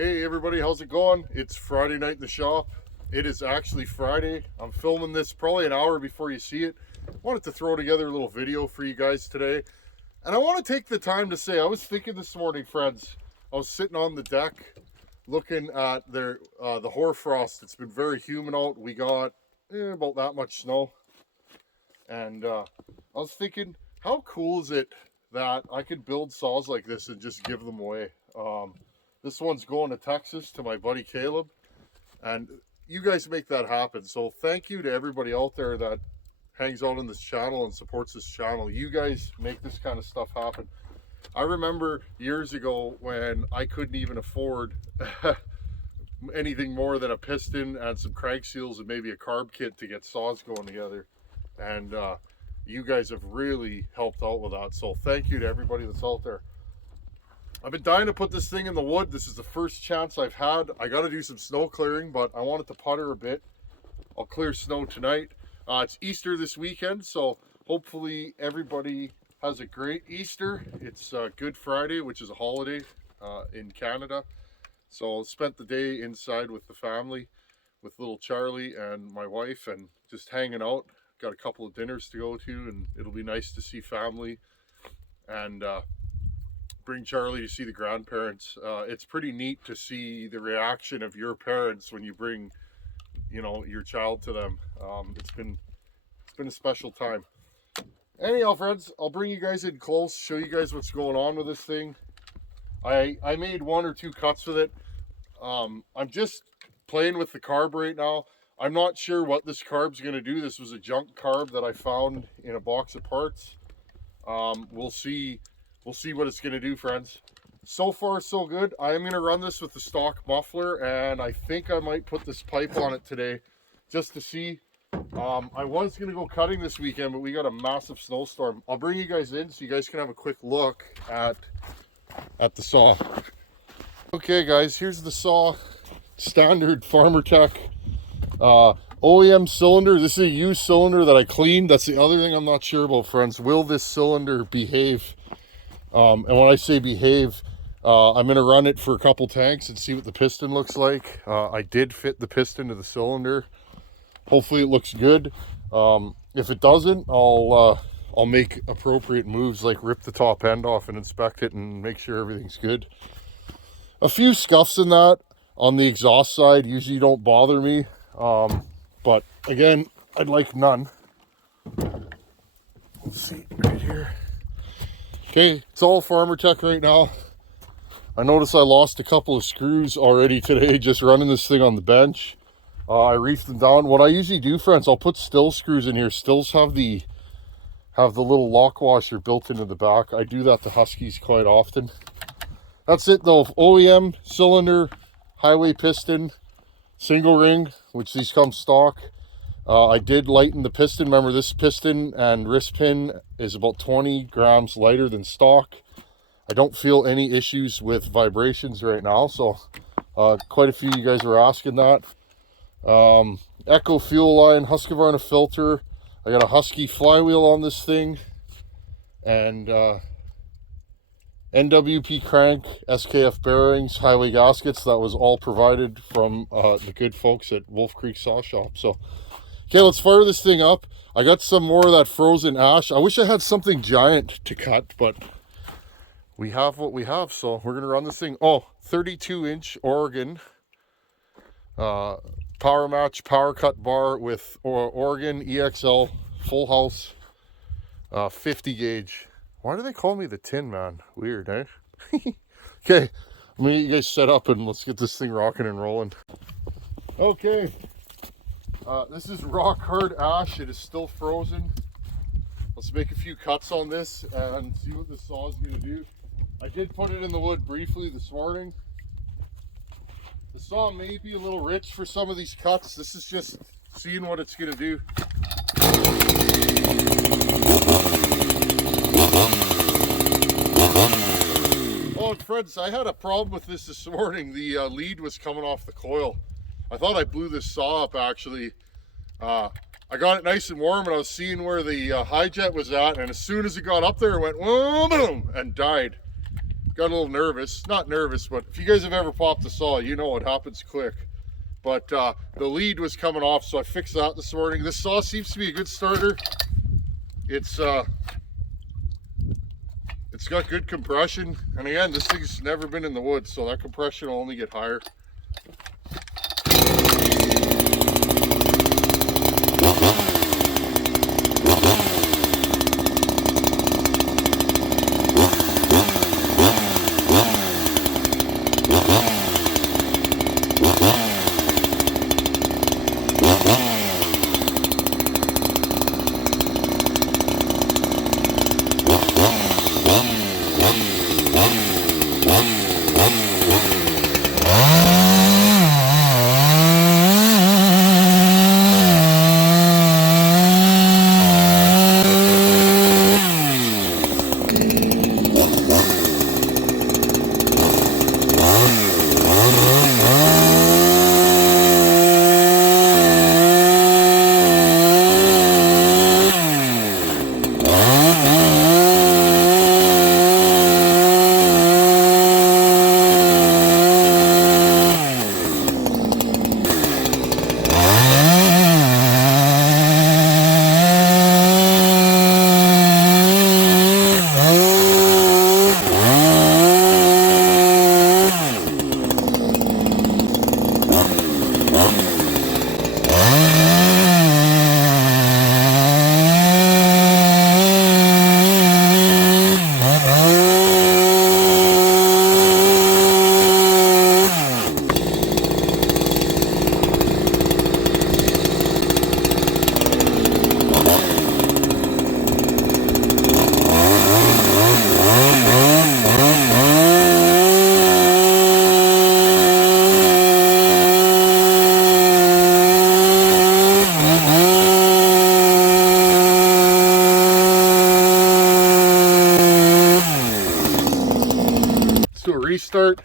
Hey everybody, how's it going? It's Friday night in the shop. It is actually Friday. I'm filming this probably an hour before you see it. Wanted to throw together a little video for you guys today. And I want to take the time to say, I was thinking this morning, friends, I was sitting on the deck looking at the hoarfrost. It's been very humid out. We got about that much snow. And I was thinking, how cool is it that I could build saws like this and just give them away? This one's going to Texas to my buddy Caleb, and you guys make that happen. So thank you to everybody out there that hangs out on this channel and supports this channel. You guys make this kind of stuff happen. I remember years ago when I couldn't even afford anything more than a piston and some crank seals and maybe a carb kit to get saws going together. And you guys have really helped out with that. So thank you to everybody that's out there. I've been dying to put this thing in the wood. This is the first chance I've had. I got to do some snow clearing, but I wanted to putter a bit. I'll clear snow tonight. It's Easter this weekend, so hopefully everybody has a great Easter. It's Good Friday, which is a holiday in Canada. So I spent the day inside with the family, with little Charlie and my wife, and just hanging out. Got a couple of dinners to go to, and it'll be nice to see family and bring Charlie to see the grandparents. It's pretty neat to see the reaction of your parents when you bring, your child to them. It's been a special time. Anyhow, friends, I'll bring you guys in close, show you guys what's going on with this thing. I made one or two cuts with it. I'm just playing with the carb right now. I'm not sure what this carb's going to do. This was a junk carb that I found in a box of parts. We'll see what it's going to do, friends. So far, so good. I am going to run this with the stock muffler, and I think I might put this pipe on it today just to see. I was going to go cutting this weekend, but we got a massive snowstorm. I'll bring you guys in so you guys can have a quick look at the saw. Okay, guys, here's the saw. Standard farmertec OEM cylinder. This is a used cylinder that I cleaned. That's the other thing I'm not sure about, friends. Will this cylinder behave? And when I say behave, I'm going to run it for a couple tanks and see what the piston looks like. I did fit the piston to the cylinder. Hopefully it looks good. If it doesn't, I'll make appropriate moves like rip the top end off and inspect it and make sure everything's good. A few scuffs in that on the exhaust side usually don't bother me. But again, I'd like none. Let's see right here. Okay, it's all farmertec right now. I noticed I lost a couple of screws already today just running this thing on the bench. I reefed them down. What I usually do, friends, I'll put still screws in here. Stills have the little lock washer built into the back. I do that to Huskies quite often. That's it though. OEM cylinder, highway piston, single ring, which these come stock. I did lighten the piston. Remember, this piston and wrist pin is about 20 grams lighter than stock. I don't feel any issues with vibrations right now, so quite a few of you guys were asking that. Echo fuel line, Husqvarna filter. I got a Husky flywheel on this thing, and NWP crank, SKF bearings, highway gaskets. That was all provided from the good folks at Wolf Creek Saw Shop. So okay, let's fire this thing up. I got some more of that frozen ash. I wish I had something giant to cut, but we have what we have. So we're going to run this thing. 32-inch Oregon power match power cut bar with Oregon EXL full house 50 gauge. Why do they call me the Tin Man? Weird, eh? Okay, I'm going to get you guys set up and let's get this thing rocking and rolling. Okay. This is rock hard ash. It is still frozen. Let's make a few cuts on this and see what this saw is going to do. I did put it in the wood briefly this morning. The saw may be a little rich for some of these cuts. This is just seeing what it's going to do. Oh, friends, I had a problem with this morning. The lead was coming off the coil. I thought I blew this saw up actually. I got it nice and warm and I was seeing where the high jet was at, and as soon as it got up there it went boom and died. got a little nervous. Not nervous, but if you guys have ever popped a saw, you know it happens quick. But the lead was coming off, so I fixed that this morning. This saw seems to be a good starter. It's got good compression, and again, this thing's never been in the woods, so that compression will only get higher. Do a restart.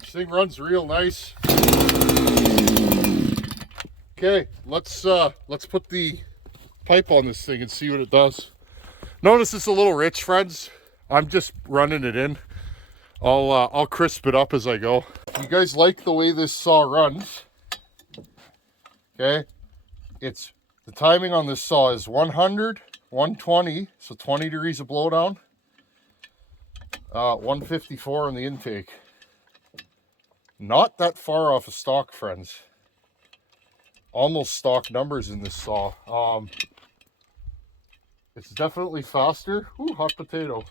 This thing runs real nice. Okay, let's put the pipe on this thing and see what it does. Notice it's a little rich, friends. I'm just running it in. I'll crisp it up as I go. If you guys like the way this saw runs, okay, it's the timing on this saw is 100, 120, so 20 degrees of blowdown, 154 on the intake. Not that far off of stock, friends. Almost stock numbers in this saw. It's definitely faster. Ooh, hot potato.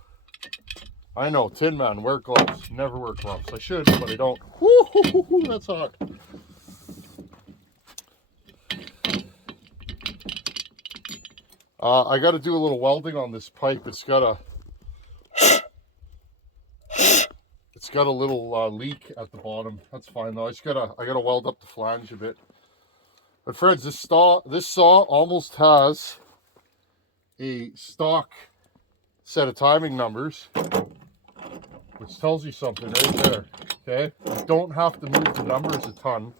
I know, Tin Man, wear gloves. Never wear gloves. I should, but I don't. Woo, that's hot. I got to do a little welding on this pipe. It's got a little leak at the bottom. That's fine though. I gotta weld up the flange a bit. But friends, this saw almost has a stock set of timing numbers, which tells you something right there. Okay, you don't have to move the numbers a ton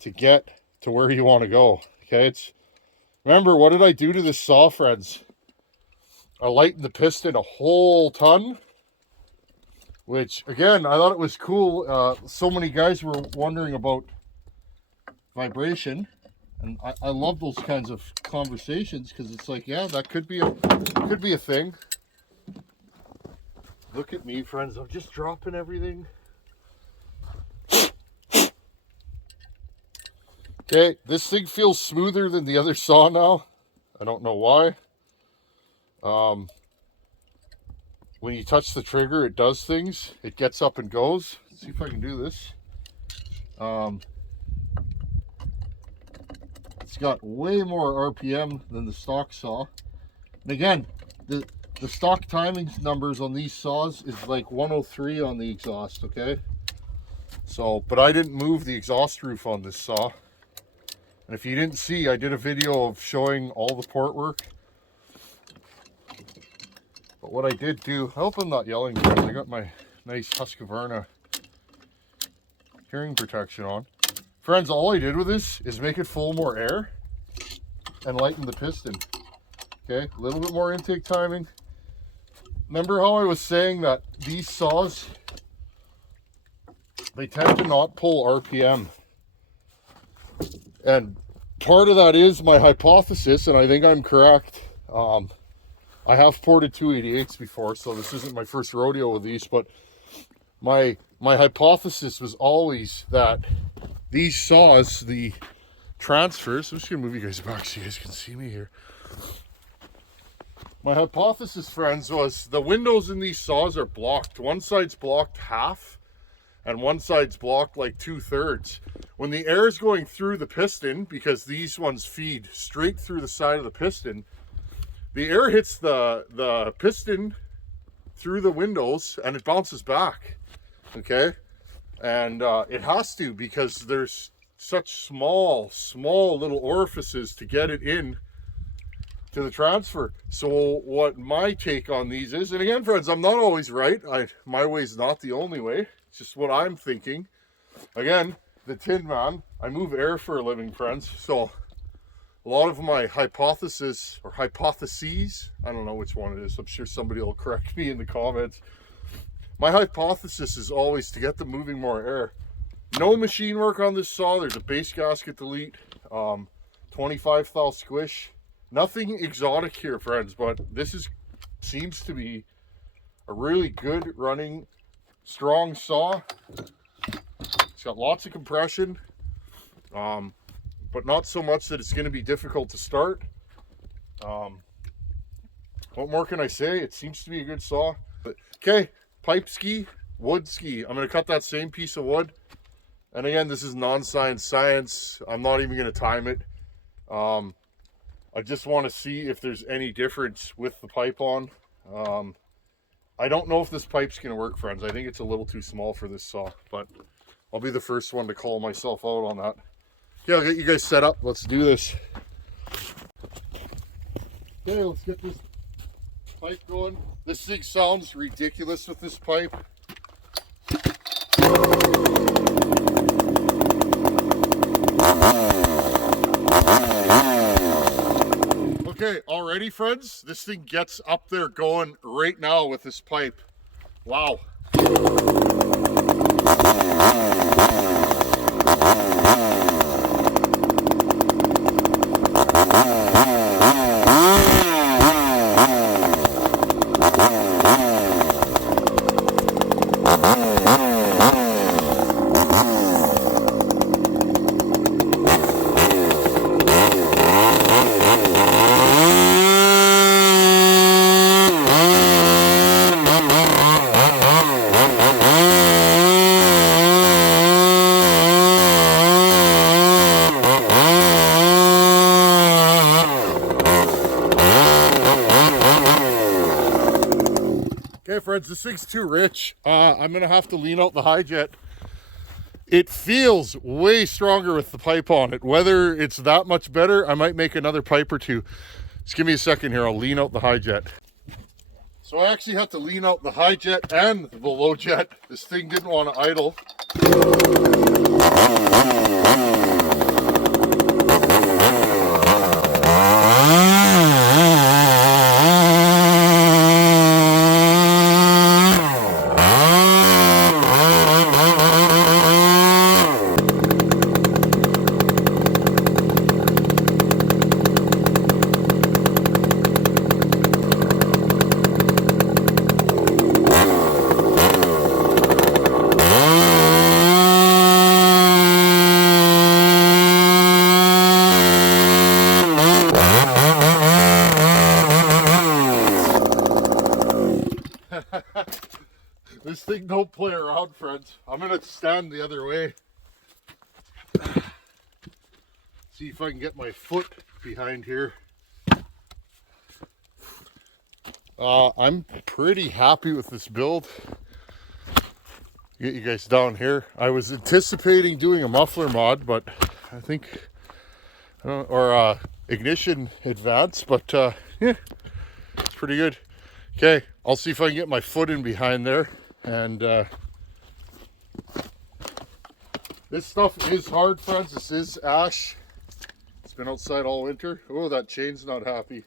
to get to where you want to go. Okay, remember, what did I do to this saw, friends? I lightened the piston a whole ton, which again, I thought it was cool. So many guys were wondering about vibration, and I love those kinds of conversations, because it's like, yeah, that could be a thing. Look at me, friends, I'm just dropping everything. Okay, this thing feels smoother than the other saw now. I don't know why. When you touch the trigger, it does things. It gets up and goes. Let's see if I can do this. It's got way more RPM than the stock saw. And again, the stock timing numbers on these saws is like 103 on the exhaust, okay? So, but I didn't move the exhaust roof on this saw. And if you didn't see, I did a video of showing all the port work. But what I did do, I hope I'm not yelling because I got my nice Husqvarna hearing protection on. Friends, all I did with this is make it full more air and lighten the piston. Okay, a little bit more intake timing. Remember how I was saying that these saws, they tend to not pull RPM. And part of that is my hypothesis, and I think I'm correct. I have ported 288s before, so this isn't my first rodeo with these, but my hypothesis was always that these saws, the transfers, I'm just gonna move you guys back so you guys can see me here. My hypothesis, friends, was the windows in these saws are blocked. One side's blocked half, and one side's blocked like 2/3. When the air is going through the piston, because these ones feed straight through the side of the piston, the air hits the piston through the windows and it bounces back, okay? And it has to, because there's such small little orifices to get it in to the transfer. So what my take on these is, and again, friends, I'm not always right. My way's not the only way. It's just what I'm thinking. Again, the Tin Man, I move air for a living, friends. So a lot of my hypotheses, or hypotheses, I don't know which one it is. I'm sure somebody will correct me in the comments. My hypothesis is always to get them moving more air. No machine work on this saw. There's a base gasket delete, 25 thou squish. Nothing exotic here, friends, but this seems to be a really good running, strong saw. It's got lots of compression, but not so much that it's going to be difficult to start. What more can I say? It seems to be a good saw. Okay, pipe ski, wood ski. I'm going to cut that same piece of wood. And again, this is science. I'm not even going to time it. I just want to see if there's any difference with the pipe on. I don't know if this pipe's going to work, friends. I think it's a little too small for this saw, but I'll be the first one to call myself out on that. Okay, I'll get you guys set up. Let's do this. Okay, let's get this pipe going. This thing sounds ridiculous with this pipe. Okay, already, friends, this thing gets up there going right now with this pipe. Wow. Okay, friends, this thing's too rich. I'm gonna have to lean out the high jet. It feels way stronger with the pipe on it. Whether it's that much better, I might make another pipe or two. Just give me a second here. I'll lean out the high jet. So I actually had to lean out the high jet and the low jet. This thing didn't want to idle. This thing don't play around, friends. I'm gonna stand the other way. See if I can get my foot behind here. I'm pretty happy with this build. get you guys down here. I was anticipating doing a muffler mod, but I think, or ignition advance, but yeah, it's pretty good. Okay, I'll see if I can get my foot in behind there. And this stuff is hard, friends. This is ash. It's been outside all winter. Oh, that chain's not happy.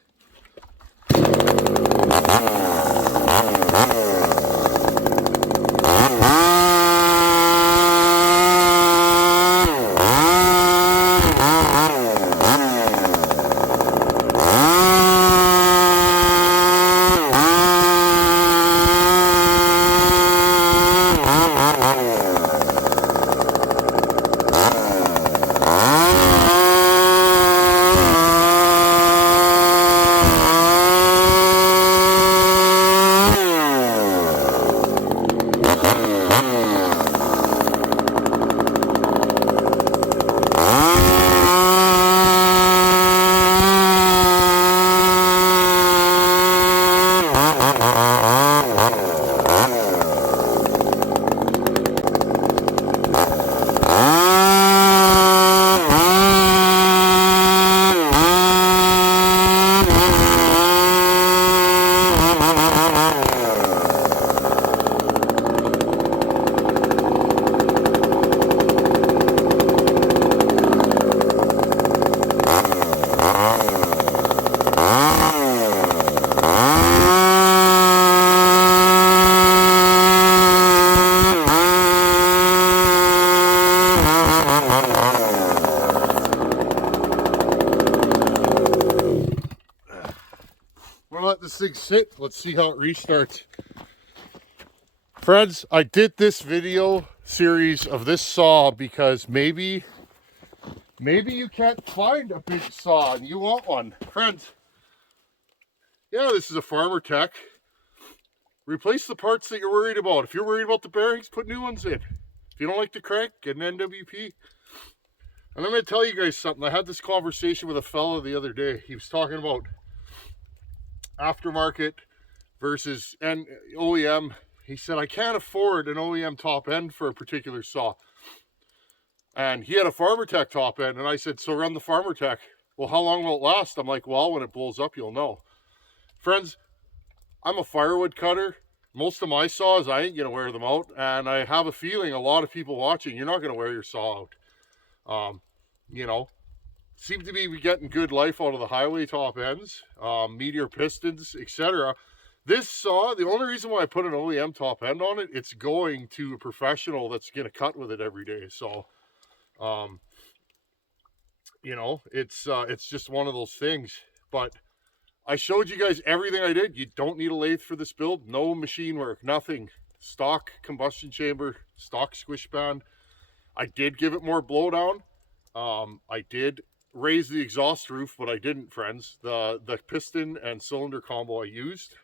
Let this thing sit. Let's see how it restarts. Friends, I did this video series of this saw because maybe you can't find a big saw and you want one. Friends, yeah, this is a farmertec. Replace the parts that you're worried about. If you're worried about the bearings, put new ones in. If you don't like the crank, get an NWP. And I'm going to tell you guys something. I had this conversation with a fellow the other day. He was talking about aftermarket versus OEM. He said, I can't afford an OEM top end for a particular saw. And he had a farmertec top end. And I said, so run the farmertec. Well, how long will it last? I'm like, well, when it blows up, you'll know. Friends, I'm a firewood cutter. Most of my saws, I ain't going to wear them out. And I have a feeling a lot of people watching, you're not going to wear your saw out. You know, seem to be getting good life out of the highway top ends, Meteor pistons, etc. This saw, the only reason why I put an OEM top end on it, it's going to a professional that's going to cut with it every day. So, you know, it's just one of those things. But I showed you guys everything I did. You don't need a lathe for this build. No machine work, nothing. Stock combustion chamber, stock squish band. I did give it more blowdown. I did raise the exhaust roof, but I didn't, friends. The piston and cylinder combo I used,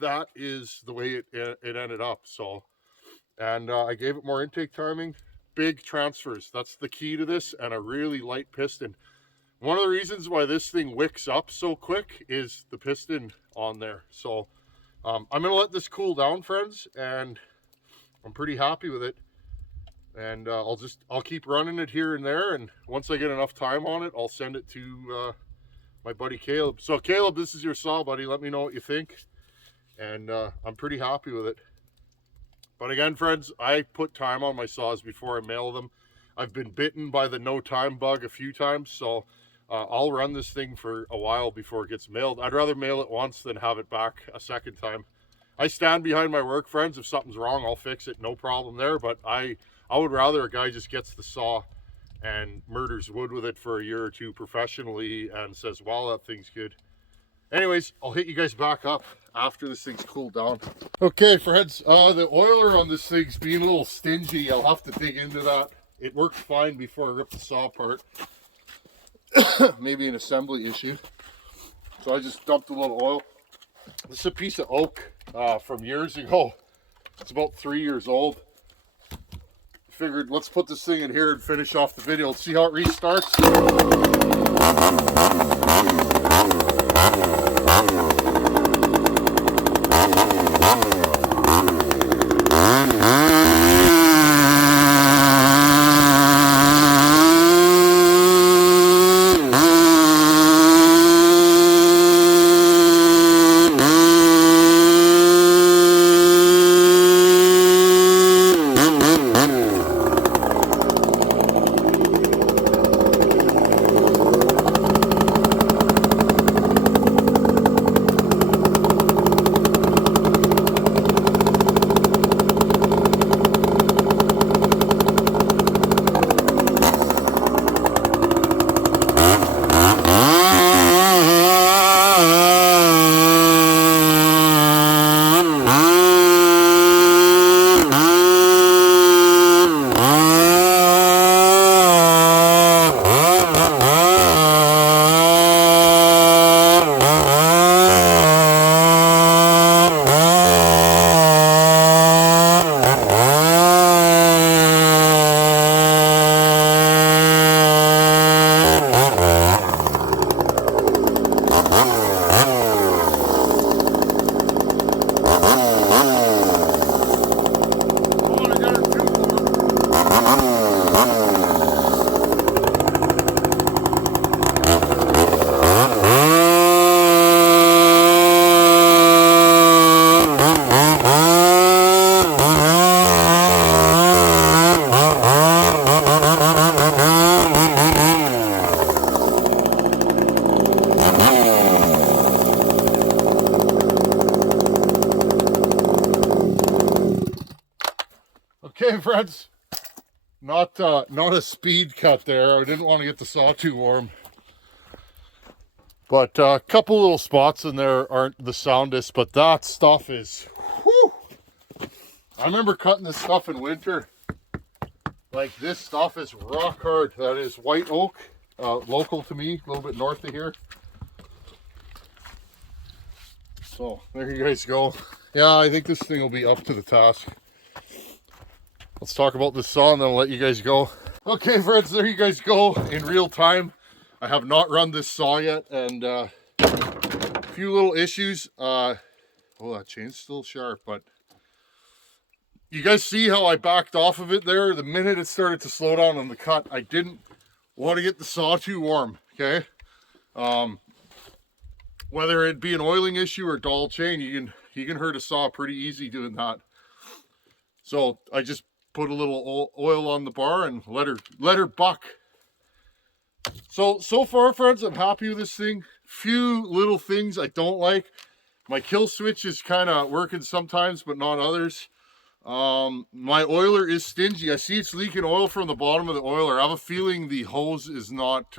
that is the way it ended up. So, and I gave it more intake timing, big transfers. That's the key to this, and a really light piston. One of the reasons why this thing wicks up so quick is the piston on there. So I'm going to let this cool down, friends, and I'm pretty happy with it. And I'll keep running it here and there, and once I get enough time on it, I'll send it to my buddy Caleb. So Caleb, this is your saw, buddy. Let me know what you think. And I'm pretty happy with it. But again, friends, I put time on my saws before I mail them. I've been bitten by the no time bug a few times, so I'll run this thing for a while before it gets mailed. I'd rather mail it once than have it back a second time. I stand behind my work, friends. If something's wrong, I'll fix it. No problem there. But I would rather a guy just gets the saw and murders wood with it for a year or two professionally and says, wow, that thing's good. Anyways, I'll hit you guys back up after this thing's cooled down. Okay, friends, the oiler on this thing's being a little stingy. I'll have to dig into that. It worked fine before I ripped the saw apart. Maybe an assembly issue. So I just dumped a little oil. This is a piece of oak from years ago. It's about 3 years old. Figured let's put this thing in here and finish off the video. Let's see how it restarts. Okay, friends, not a speed cut there. I didn't want to get the saw too warm. But a couple little spots in there aren't the soundest, but that stuff is, whew. I remember cutting this stuff in winter. Like, this stuff is rock hard. That is white oak, local to me, a little bit north of here. So there you guys go. Yeah, I think this thing will be up to the task. Let's talk about this saw and then I'll let you guys go. Okay, friends, there you guys go in real time. I have not run this saw yet, and a few little issues. Oh, that chain's still sharp, but you guys see how I backed off of it there? The minute it started to slow down on the cut, I didn't want to get the saw too warm, okay? Whether it be an oiling issue or dull chain, you can hurt a saw pretty easy doing that. So I just put a little oil on the bar and let her buck. So far, friends, I'm happy with this thing. Few little things I don't like. My kill switch is kind of working sometimes, but not others. My oiler is stingy. I see it's leaking oil from the bottom of the oiler. I have a feeling the hose is not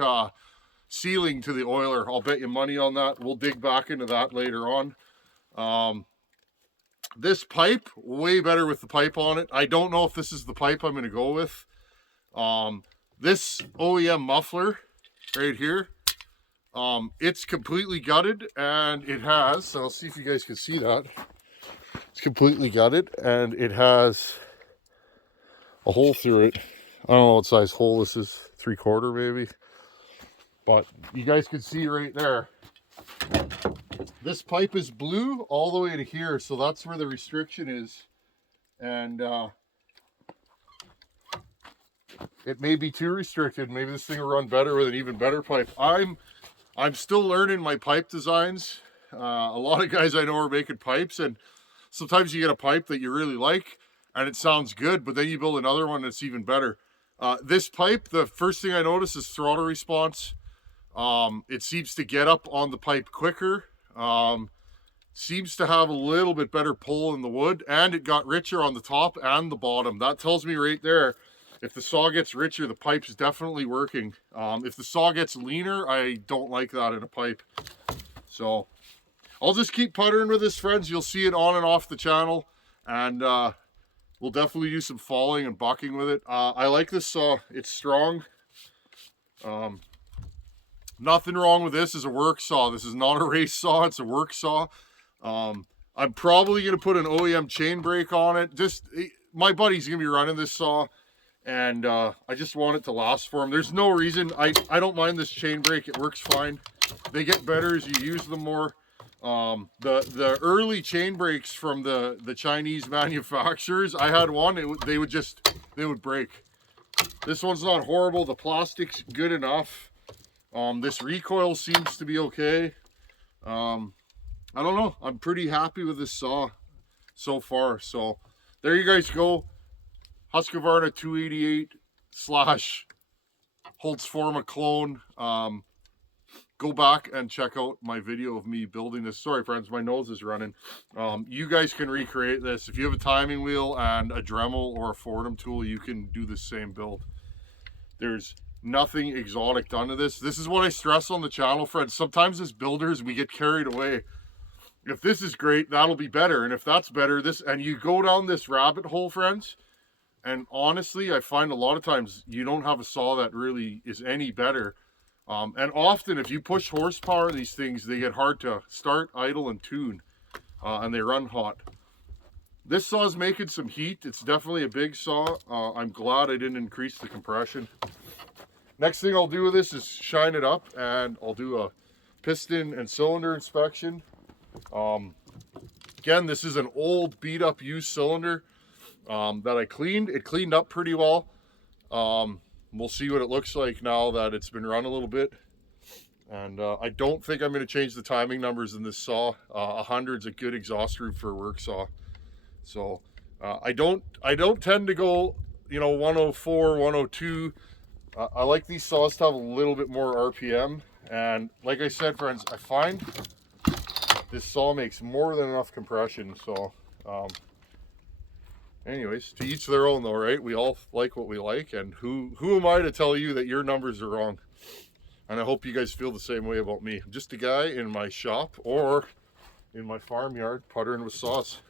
sealing to the oiler. I'll bet you money on that. We'll dig back into that later on. This pipe, way better with the pipe on it. I don't know if this is the pipe I'm going to go with. This OEM muffler right here, it's completely gutted, and it has, so I'll see if you guys can see that. It's completely gutted, and it has a hole through it. I don't know what size hole this is, 3/4 maybe. But you guys can see right there. This pipe is blue all the way to here, so that's where the restriction is. And it may be too restricted. Maybe this thing will run better with an even better pipe. I'm still learning my pipe designs. A lot of guys I know are making pipes, and sometimes you get a pipe that you really like and it sounds good, but then you build another one that's even better. This pipe, the first thing I notice is throttle response. It seems to get up on the pipe quicker. Seems to have a little bit better pull in the wood, and it got richer on the top and the bottom. That tells me right there, if the saw gets richer, the pipe's definitely working. If the saw gets leaner, I don't like that in a pipe. So I'll just keep puttering with this, friends. You'll see it on and off the channel, and we'll definitely do some falling and bucking with it. I like this saw. It's strong. Nothing wrong with this as a work saw. This is not a race saw, it's a work saw. I'm probably going to put an OEM chain brake on it. My buddy's going to be running this saw, and I just want it to last for him. There's no reason. I don't mind this chain brake. It works fine. They get better as you use them more. The early chain brakes from the Chinese manufacturers, I had one, they would break. This one's not horrible. The plastic's good enough. This recoil seems to be okay. I don't know. I'm pretty happy with this saw so far. So there you guys go. Husqvarna 288 / Holtzforma clone. Go back and check out my video of me building this. Sorry, friends, my nose is running. You guys can recreate this. If you have a timing wheel and a Dremel or a Fordham tool, you can do the same build. There's nothing exotic done to this. This is what I stress on the channel, friends. Sometimes as builders, we get carried away. If this is great, that'll be better. And if that's better, and you go down this rabbit hole, friends, and honestly, I find a lot of times you don't have a saw that really is any better. And often, if you push horsepower in these things, they get hard to start, idle, and tune, and they run hot. This saw is making some heat. It's definitely a big saw. I'm glad I didn't increase the compression. Next thing I'll do with this is shine it up, and I'll do a piston and cylinder inspection. Again, this is an old beat up used cylinder that I cleaned. It cleaned up pretty well. We'll see what it looks like now that it's been run a little bit. And I don't think I'm going to change the timing numbers in this saw. 100's a good exhaust route for a work saw. So I don't tend to go, 104, 102. I like these saws to have a little bit more RPM. And like I said, friends, I find this saw makes more than enough compression. So Anyways, to each their own though, right? We all like what we like, and who am I to tell you that your numbers are wrong? And I hope you guys feel the same way about me. I'm just a guy in my shop or in my farmyard puttering with saws.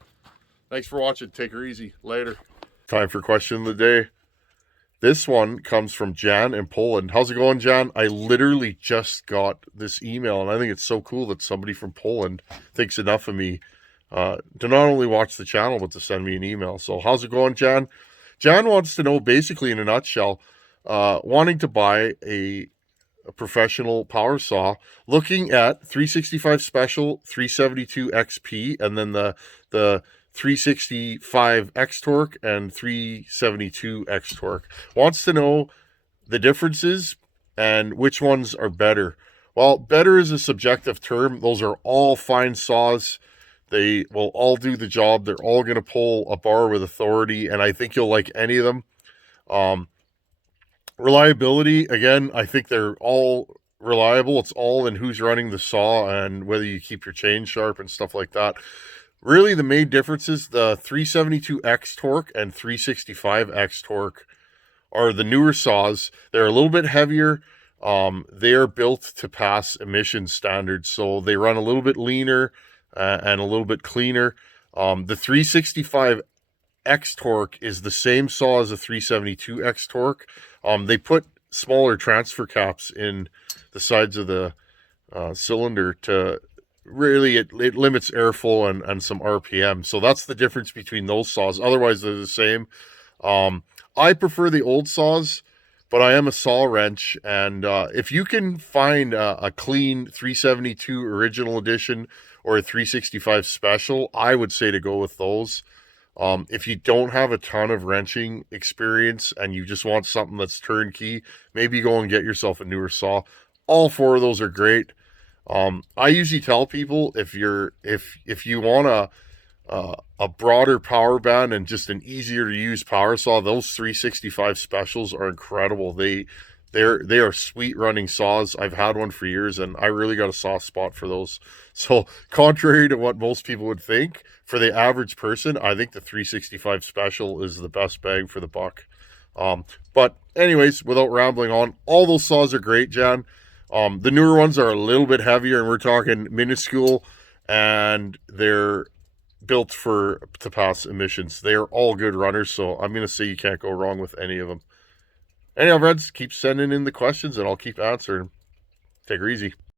Thanks for watching. Take her easy. Later. Time for question of the day. This one comes from Jan in Poland. How's it going, Jan? I literally just got this email, and I think it's so cool that somebody from Poland thinks enough of me to not only watch the channel, but to send me an email. So how's it going, Jan? Jan wants to know, basically in a nutshell, wanting to buy a professional power saw, looking at 365 Special, 372 XP, and then the 365 X Torque and 372 X Torque. Wants to know the differences and which ones are better. Well, better is a subjective term. Those are all fine saws. They will all do the job. They're all going to pull a bar with authority, and I think you'll like any of them. Reliability, again, I think they're all reliable. It's all in who's running the saw and whether you keep your chain sharp and stuff like that. Really, the main differences, the 372X Torque and 365X Torque are the newer saws. They're a little bit heavier. They are built to pass emission standards, so they run a little bit leaner and a little bit cleaner. The 365X Torque is the same saw as a 372X Torque. They put smaller transfer caps in the sides of the cylinder to really, it limits airflow and some RPM. So that's the difference between those saws. Otherwise, they're the same. I prefer the old saws, but I am a saw wrench. And if you can find a clean 372 original edition or a 365 special, I would say to go with those. If you don't have a ton of wrenching experience and you just want something that's turnkey, maybe go and get yourself a newer saw. All four of those are great. I usually tell people if you want a broader power band and just an easier to use power saw, those 365 specials are incredible. They are sweet running saws. I've had one for years, and I really got a soft spot for those. So contrary to what most people would think, for the average person, I think the 365 special is the best bang for the buck. But anyways, without rambling on, all those saws are great, Jan. The newer ones are a little bit heavier, and we're talking minuscule, and they're built to pass emissions. They are all good runners, so I'm going to say you can't go wrong with any of them. Anyhow, friends, keep sending in the questions, and I'll keep answering them. Take her easy.